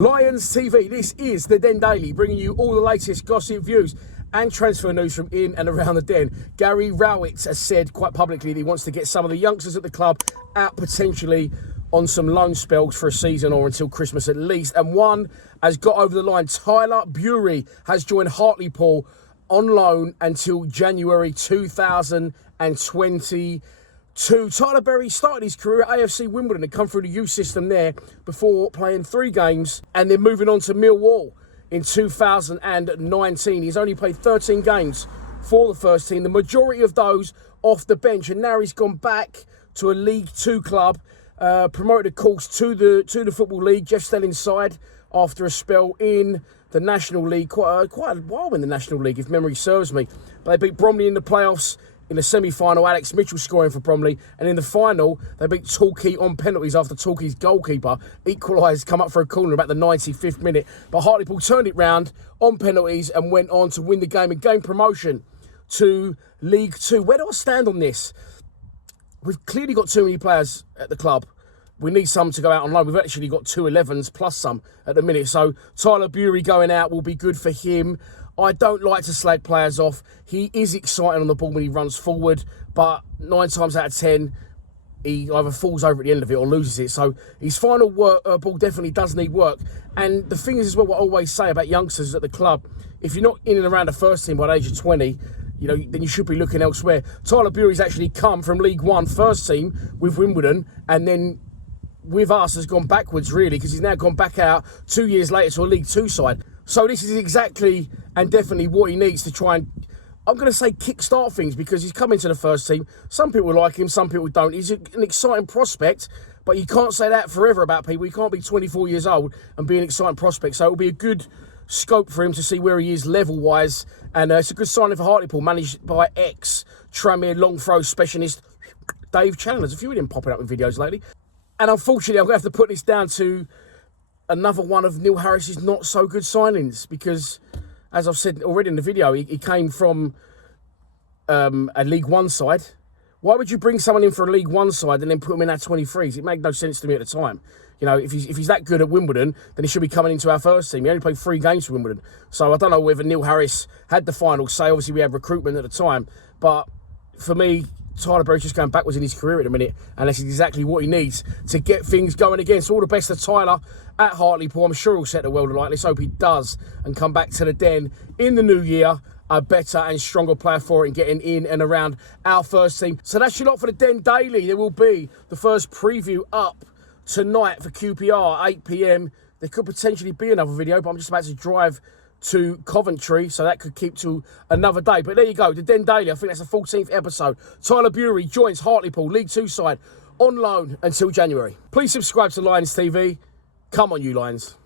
Lions TV, this is the Den Daily, bringing you all the latest gossip, views and transfer news from in and around the Den. Gary Rowett has said quite publicly that he wants to get some of the youngsters at the club out potentially on some loan spells for a season or until Christmas at least. And one has got over the line. Tyler Burey has joined Hartlepool on loan until January 2022. Tyler Burey started his career at AFC Wimbledon and come through the youth system there before playing 3 games and then moving on to Millwall in 2019. He's only played 13 games for the first team, the majority of those off the bench, and now he's gone back to a League 2 club, promoted of course to the Football League, Jeff Stelling's side, after a spell in the National League, quite a while in the National League if memory serves me. But they beat Bromley in the playoffs. In the semi-final, Alex Mitchell scoring for Bromley. And in the final, they beat Torquay on penalties after Torquay's goalkeeper equalised, come up for a corner about the 95th minute. But Hartlepool turned it round on penalties and went on to win the game and gain promotion to League 2. Where do I stand on this? We've clearly got too many players at the club. We need some to go out on loan. We've actually got 2 11s plus some at the minute. So Tyler Burey going out will be good for him. I don't like to slag players off. He is exciting on the ball when he runs forward, but 9 times out of 10, he either falls over at the end of it or loses it. So his final ball definitely does need work. And the thing is as well, what I always say about youngsters at the club, if you're not in and around the first team by the age of 20, then you should be looking elsewhere. Tyler Burey's actually come from League 1 first team with Wimbledon, and then with us has gone backwards really, because he's now gone back out 2 years later to a League 2 side. So this is exactly and definitely what he needs to try and, I'm going to say, kickstart things, because he's come into the first team. Some people like him, some people don't. He's an exciting prospect, but you can't say that forever about people. You can't be 24 years old and be an exciting prospect. So it'll be a good scope for him to see where he is level-wise. And it's a good signing for Hartlepool, managed by ex-Tranmere long throw specialist Dave Chandler. There's a few of them popping up in videos lately. And unfortunately, I'm going to have to put this down to another one of Neil Harris's not-so-good signings, because, as I've said already in the video, he came from a League 1 side. Why would you bring someone in for a League 1 side and then put him in our 23s? It made no sense to me at the time. If he's that good at Wimbledon, then he should be coming into our first team. He only played 3 games for Wimbledon. So I don't know whether Neil Harris had the final say. Obviously, we had recruitment at the time. But for me, Tyler Burey's just going backwards in his career at the minute, and that's exactly what he needs to get things going again. So all the best to Tyler at Hartlepool. I'm sure he'll set the world alight. Let's hope he does and come back to the Den in the new year a better and stronger player for it and getting in and around our first team. So that's your lot for the Den Daily. There will be the first preview up tonight for QPR, 8 p.m. There could potentially be another video, but I'm just about to drive to Coventry, so that could keep to another day. But there you go, the Den Daily. I think that's the 14th episode. Tyler Burey joins Hartlepool, League 2 side, on loan until January. Please subscribe to Lions TV. Come on, you Lions.